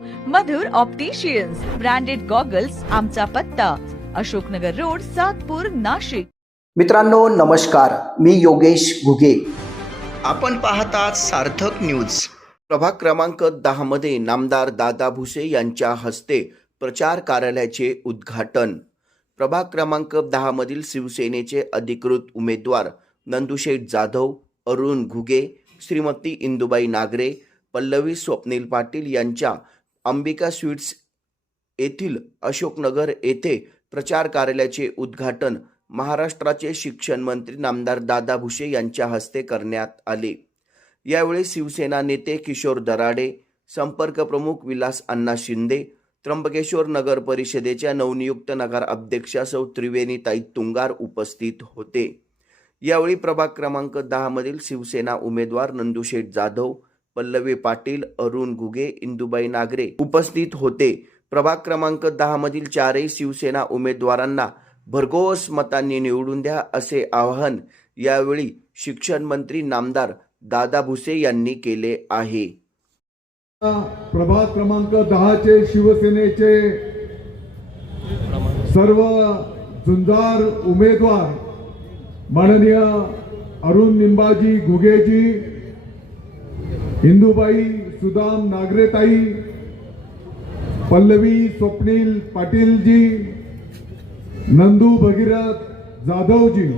मधुर opticians branded goggles आमचा पत्ता Ashoknagar road Satpur Nashik. मित्रांनो नमस्कार. मी योगेश घुगे. आपण पाहतात सार्थक न्यूज प्रभाग क्रमांक दहामध्ये नामदार दादा भुसे यांच्या हस्ते प्रचार कार्यालयाचे उद्घाटन. प्रभाग क्रमांक दहामधील शिवसेनेचे अधिकृत उमेदवार नंदुशेठ जाधव अरुण घुगे श्रीमती इंदुबाई नागरे पल्लवी स्वप्नील पाटील यांच्या अंबिका स्वीट्स येथील अशोकनगर येथे प्रचार कार्यालयाचे उद्घाटन महाराष्ट्राचे शिक्षण मंत्री नामदार दादा भुसे यांच्या हस्ते करण्यात आले. यावेळी शिवसेना नेते किशोर दराडे संपर्क प्रमुख विलास अण्णा शिंदे त्र्यंबकेश्वर नगर परिषदेच्या नवनियुक्त नगर अध्यक्षा सौ त्रिवेणीताई तुंगार उपस्थित होते. यावेळी प्रभाग क्रमांक दहामधील शिवसेना उमेदवार नंदुशेठ जाधव पल्लवी पाटील अरुण घुगे इंदुबाई नागरे उपस्थित होते. प्रभाग क्रमांक दहा मधील चारही शिवसेना उमेदवारांना भरघोस मतांनी निवडून द्या असे आवाहन यावेळी शिक्षण मंत्री नामदार दादा भुसे यांनी केले आहे. प्रभाग क्रमांक दहाचे शिवसेनेचे सर्व झुंजार उमेदवार माननीय अरुण निंबाजी घुगेजी इंदुबाई सुदाम नागरेताई पल्लवी स्वप्नील पाटीलजी नंदू भगीरथ जाधवजी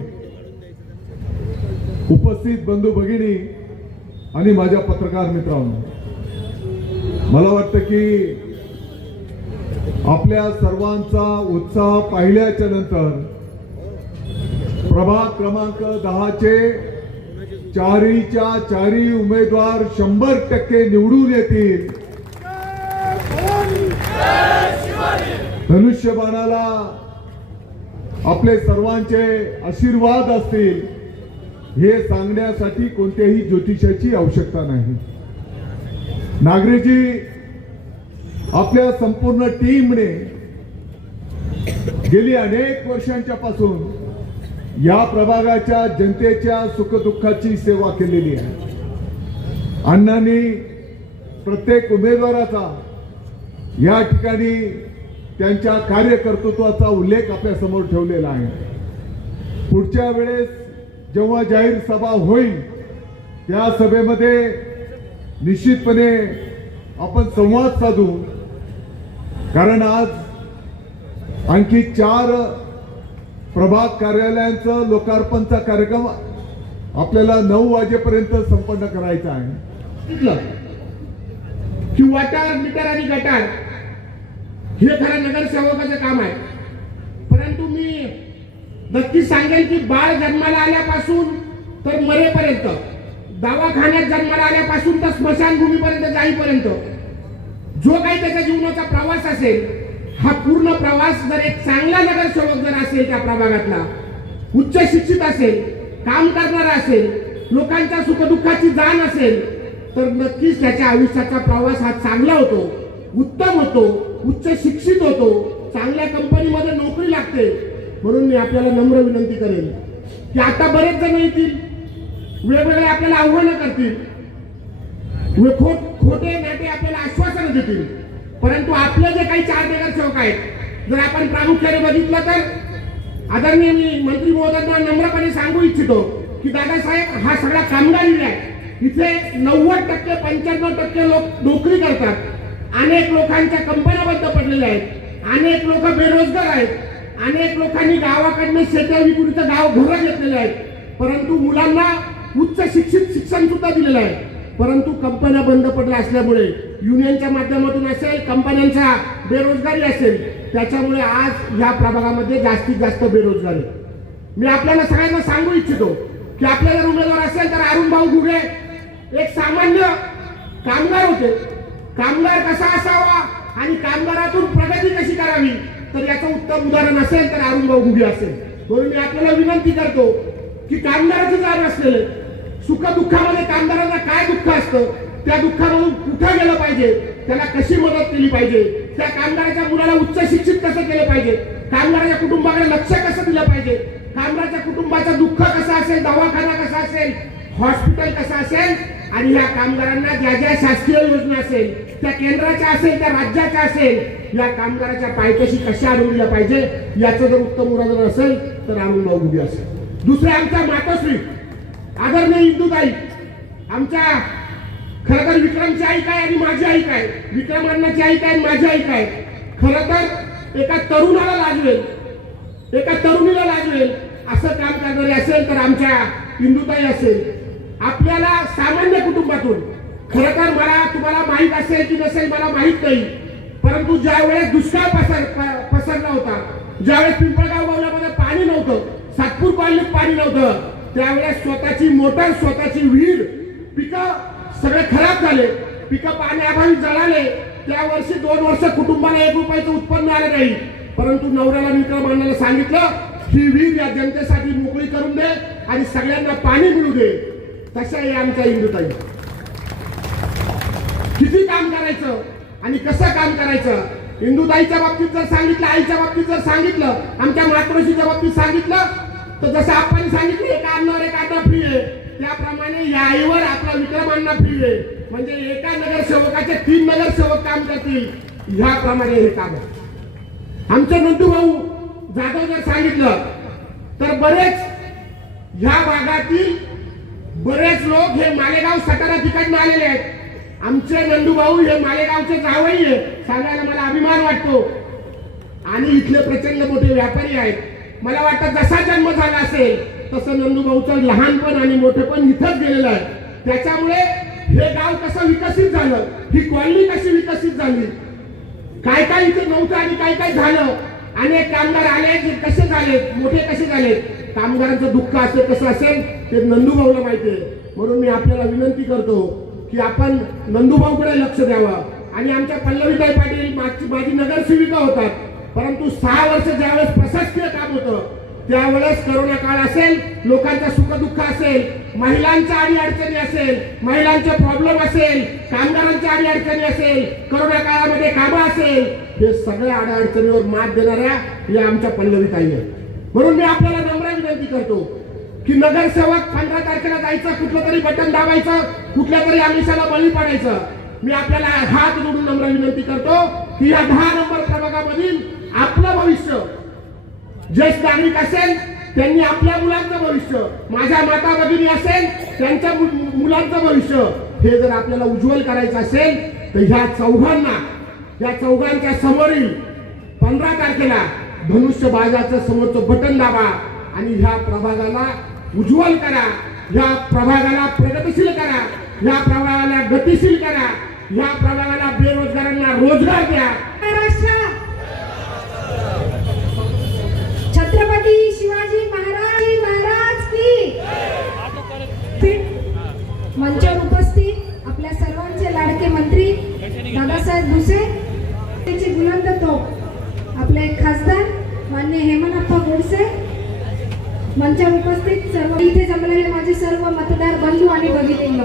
उपस्थित बंधू भगिनी आणि माझ्या पत्रकार मित्रांनो मला वाटतं की आपल्या सर्वांचा उत्साह पाहिल्याच्या नंतर प्रभाग क्रमांक दहाचे चारीच्या चारी उमेदवार शंभर टक्के निवडून येतील. धनुष्यबाणाला आपले सर्वांचे आशीर्वाद असतील हे सांगण्यासाठी कोणत्याही ज्योतिषाची आवश्यकता नाही. नागरेजी आपल्या संपूर्ण टीमने गेली अनेक वर्षांच्या पासून या प्रभागाच्या जनतेच्या सुखदुःखाची सेवा केलेली आहे. अण्णांनी प्रत्येक उमेदवाराचा या ठिकाणी त्यांच्या कार्यकर्तृत्वाचा उल्लेख आपल्यासमोर ठेवलेला आहे. पुढच्या वेळेस जेव्हा जाहीर सभा होईल त्या सभेमध्ये निश्चितपणे आपण संवाद साधू. कारण आज आणखी चार प्रभाग कार्यालयांचं लोकार्पणचा कार्यक्रम आपल्याला नऊ वाजेपर्यंत संपन्न करायचा आहे. सांगितलं की वाटार मीटर आणि गटार. हे खरं नगरसेवकाचं काम आहे. परंतु मी नक्की सांगेन की बाळ जन्माला आल्यापासून तर मरेपर्यंत दवाखान्यात जन्माला आल्यापासून तर स्मशानभूमीपर्यंत जाईपर्यंत जो काही त्याच्या जीवनाचा प्रवास असेल हा पूर्ण प्रवास जर एक चांगला नगरसेवक जर असेल त्या प्रभागातला उच्च शिक्षित असेल काम करणारा असेल लोकांच्या सुखदुःखाची जाण असेल तर नक्कीच त्याच्या आयुष्याचा प्रवास हा चांगला होतो उत्तम होतो उच्च शिक्षित होतो चांगल्या कंपनीमध्ये नोकरी लागते. म्हणून मी आपल्याला नम्र विनंती करेन की आता बरेच जण येतील वेगवेगळे आपल्याला आव्हानं करतील खोट खोटे नाटे आपल्याला आश्वासनं देतील. परंतु आपलं जे काही चार नगरसेवक आहेत जर आपण प्रामुख्याने बघितलं तर आदरणीय मी मंत्री महोदयांना नम्रपणे सांगू इच्छितो की दादासाहेब हा सगळा कामगारी आहे. इथे नव्वद टक्के पंच्याण्णव टक्के लोक नोकरी करतात. अनेक लोकांच्या कंपन्या बंद पडलेल्या आहेत. अनेक लोक बेरोजगार आहेत. अनेक लोकांनी गावाकडनं शेत्या विकून इथं गाव घरं घेतलेले आहेत परंतु मुलांना उच्च शिक्षित शिक्षण सुद्धा दिलेलं आहे. परंतु कंपन्या बंद पडल्या असल्यामुळे युनियनच्या माध्यमातून असेल कंपन्यांच्या बेरोजगारी असेल त्याच्यामुळे आज या प्रभागामध्ये जास्तीत जास्त बेरोजगारी. मी आपल्याला सगळ्यांना सांगू इच्छितो की आपल्याला उमेदवार असेल तर अरुण भाऊ घुगे एक सामान्य कामगार होते. कामगार कसा असावा आणि कामगारातून प्रगती कशी करावी तर याचं उत्तम उदाहरण असेल तर अरुण भाऊ घुगे असेल. म्हणून मी आपल्याला विनंती करतो की कामगाराचं जाण असलेले सुख दुःखामध्ये कामगारांना काय दुःख असतं त्या दुःखामधून कुठं गेलं पाहिजे? त्याला कशी मदत केली पाहिजे? त्या कामगाराच्या मुलाला उच्च शिक्षित कसं केलं पाहिजे? कामगाराच्या कुटुंबाकडे लक्ष कसं दिलं पाहिजे? कामगाराच्या कुटुंबाचं दुःख कसं असेल? दवाखाना कसा असेल? हॉस्पिटल कसं असेल? आणि या कामगारांना ज्या ज्या शासकीय योजना असेल त्या केंद्राच्या असेल त्या राज्याच्या असेल या कामगाराच्या पायथ्याशी कशा अडवल्या पाहिजे? याचं जर उत्तम उदाहरण असेल तर अरुण भाऊ असेल. दुसरे आमच्या मातोश्री आदरणीय इंदुताई आमच्या खरं तर विक्रमची आई काय आणि माझी आई काय? विक्रम अण्णाची आई काय आणि माझी आई काय? खरं तर एका तरुणाला लाजवेल. एका तरुणीला लाजवेल. असं काम करणारे असेल तर आमच्या हिंदुताई असेल. आपल्याला सामान्य कुटुंबातून खरं तर मला तुम्हाला माहीत असेल की नसेल मला माहीत नाही परंतु ज्यावेळेस दुष्काळ पसर प- पसरला होता ज्यावेळेस पिंपळगाव गावलामध्ये पाणी नव्हतं सातपूर कॉलनीत पाणी नव्हतं त्यावेळेस स्वतःची मोटर स्वतःची विहीर पिकं सगळे खराब झाले. पिकं पाण्याअभावी जळाले. त्या वर्षी दोन वर्ष कुटुंबाला एक रुपयाचं उत्पन्न आलं नाही. परंतु नवऱ्याला मित्र अण्णाला सांगितलं ही वीर या जनतेसाठी मोकळी करून दे आणि सगळ्यांना पाणी मिळू दे. तशा हे आमच्या इंदुताई. किती काम करायचं आणि कसं काम करायचं? इंदुताईच्या बाबतीत जर सांगितलं आईच्या बाबतीत जर सांगितलं आमच्या मातृशीच्या बाबतीत सांगितलं तर जसं आपण सांगितलं एका अन्नावर एक अन्न फ्री आहे. त्याप्रमाणे या आईवर आपला विक्रमांना अण्णा म्हणजे एका नगरसेवकाचे तीन नगरसेवक काम करतील. ह्याप्रमाणे हे काम आमचं आमचे नंदू भाऊ जाधव जर सांगितलं तर बरेच ह्या भागातील बरेच लोक हे मालेगाव सटाणा तिकडनं आलेले आहेत. आमचे नंदू भाऊ हे मालेगावचे जावई आहे सांगायला मला अभिमान वाटतो. आणि इथले प्रचंड मोठे व्यापारी आहेत. मला वाटतं जसा जन्म झाला असेल तसं नंदूभाऊचं लहानपण आणि मोठेपण इथंच गेलेलं आहे. त्याच्यामुळे हे गाव कसं विकसित झालं ही कॉलनी कशी विकसित झाली काय काय इथे नव्हतं आणि काय काय झालं अनेक कामगार आले जे कसे झाले मोठे कसे झाले कामगारांचं दुःख असेल कसं असेल ते नंदूभाऊला माहिती आहे. म्हणून मी आपल्याला विनंती करतो की आपण नंदूभाऊकडे लक्ष द्यावं. आणि आमच्या पल्लवीताई पाटील मागची माझी नगरसेविका होतात. परंतु सहा वर्ष ज्यावेळेस प्रशासकीय काम होतं त्यावेळेस करोना काळ असेल लोकांचं सुखदुःख असेल महिलांच्या आणि अडचणी असेल महिलांचे प्रॉब्लेम असेल कामगारांच्या आणि अडचणी असेल करोना काळामध्ये कामं असेल हे सगळ्या अडचणीवर मात देणाऱ्या या आमच्या पल्लवीताई आहेत. म्हणून मी आपल्याला नम्र विनंती करतो की नगरसेवक पंधरा तारखेला जायचं कुठलं तरी बटन दाबायचं कुठल्या तरी आमिषाला बळी पडायचं. मी आपल्याला हात जोडून नम्र विनंती करतो की या दहा नंबर क्रमांकामधील आपलं भविष्य ज्येष्ठ नागरिक असेल त्यांनी आपल्या मुलांचं भविष्य माझ्या माता भगिनी असेल त्यांच्या मु- मुलांचं भविष्य हे जर आपल्याला उज्ज्वल करायचं असेल तर ह्या चौघांना या चौघांच्या समोरील पंधरा तारखेला धनुष्य बाजाचं समोरचं बटन दाबा आणि ह्या प्रभागाला उज्ज्वल करा. ह्या प्रभागाला प्रगतीशील करा. ह्या प्रभागाला गतिशील करा. ह्या प्रभागाला बेरोजगारांना रोजगार द्या. मंचावर उपस्थित आपल्या सर्वांचे लाडके मंत्री दादासाहेब भुसे त्यांची बुलंद तोप आपले खासदार मान्य हेमनप्पा गोडसे मंचावर उपस्थित सर्व इथे जमलेले माझे सर्व मतदार बंधू आणि भगिनींनो.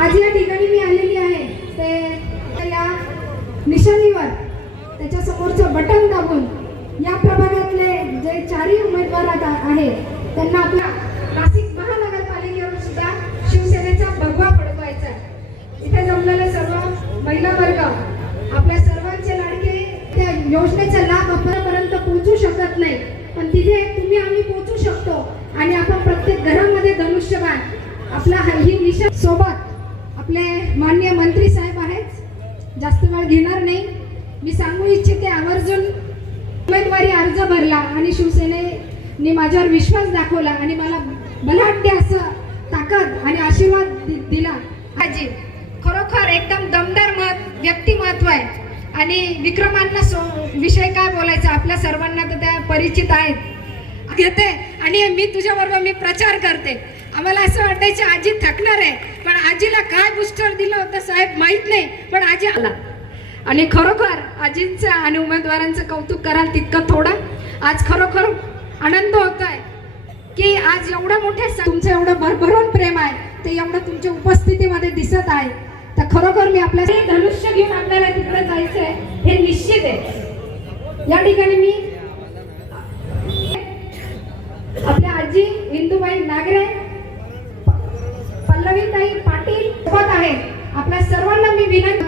आज या ठिकाणी मी आलेली आहे. ते या निशाणीवर त्याच्या समोरचं बटन दाबून या प्रभागातले जे चारही उमेदवार आता आहेत त्यांना आपल्या नाशिक महानगरपालिकेवर सुद्धा शिवसेनेचा भगवा फडकवायचा आहे इथे जमलेले सर्व महिला वर्ग आपल्या सर्वांचे लाडके त्या योजनेचा लाभ आपल्यापर्यंत पोहोचू शकत नाही. पण तिथे तुम्ही आम्ही पोहोचू शकतो. आणि आपण प्रत्येक घरामध्ये धनुष्यबाण आपला ही निशा सोबत आपले माननीय मंत्री साहेब आहेत. जास्त वेळ घेणार नाही. मी सांगू इच्छिते आवर्जून उमेदवारी अर्ज भरला आणि शिवसेनेने माझ्यावर विश्वास दाखवला आणि मला बलाढ्य असं ताकद आणि आशीर्वाद दि- दिला. खरोखर एकदम दमदार मत व्यक्तिमत्व आहे. आणि विक्रमांना सो विषय काय बोलायचा? आपल्या सर्वांना तर त्या परिचित आहेत. घेते आणि मी तुझ्याबरोबर मी प्रचार करते. आम्हाला असं वाटायचं आजी थकणार आहे. पण आजीला काय बुस्टर दिलं होतं साहेब माहीत नाही. पण आजी आला. आणि खरोखर आजींचं आणि उमेदवारांचं कौतुक कराल तितकं थोडं. आज खरोखर आनंद होत आहे की आज एवढं मोठे तुमचं एवढं भरभरून प्रेम आहे. ते एवढं तुमच्या उपस्थितीमध्ये दिसत आहे. तर खरोखर मी आपल्या धनुष्य घेऊन आपल्याला तिकडे जायचंय हे निश्चित आहे. या ठिकाणी मी आपल्या आजी इंदुबाई नागरे पल्लवीताई पाटील सोबत आहे. आपल्या सर्वांना मी विनंती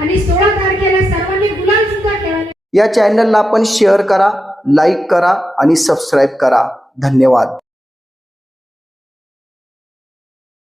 आणि सोळा तारखेला सर्वांनी गुलाल सुद्धा खेळायला या चॅनलला आपण शेअर करा लाईक करा आणि सबस्क्राईब करा. धन्यवाद.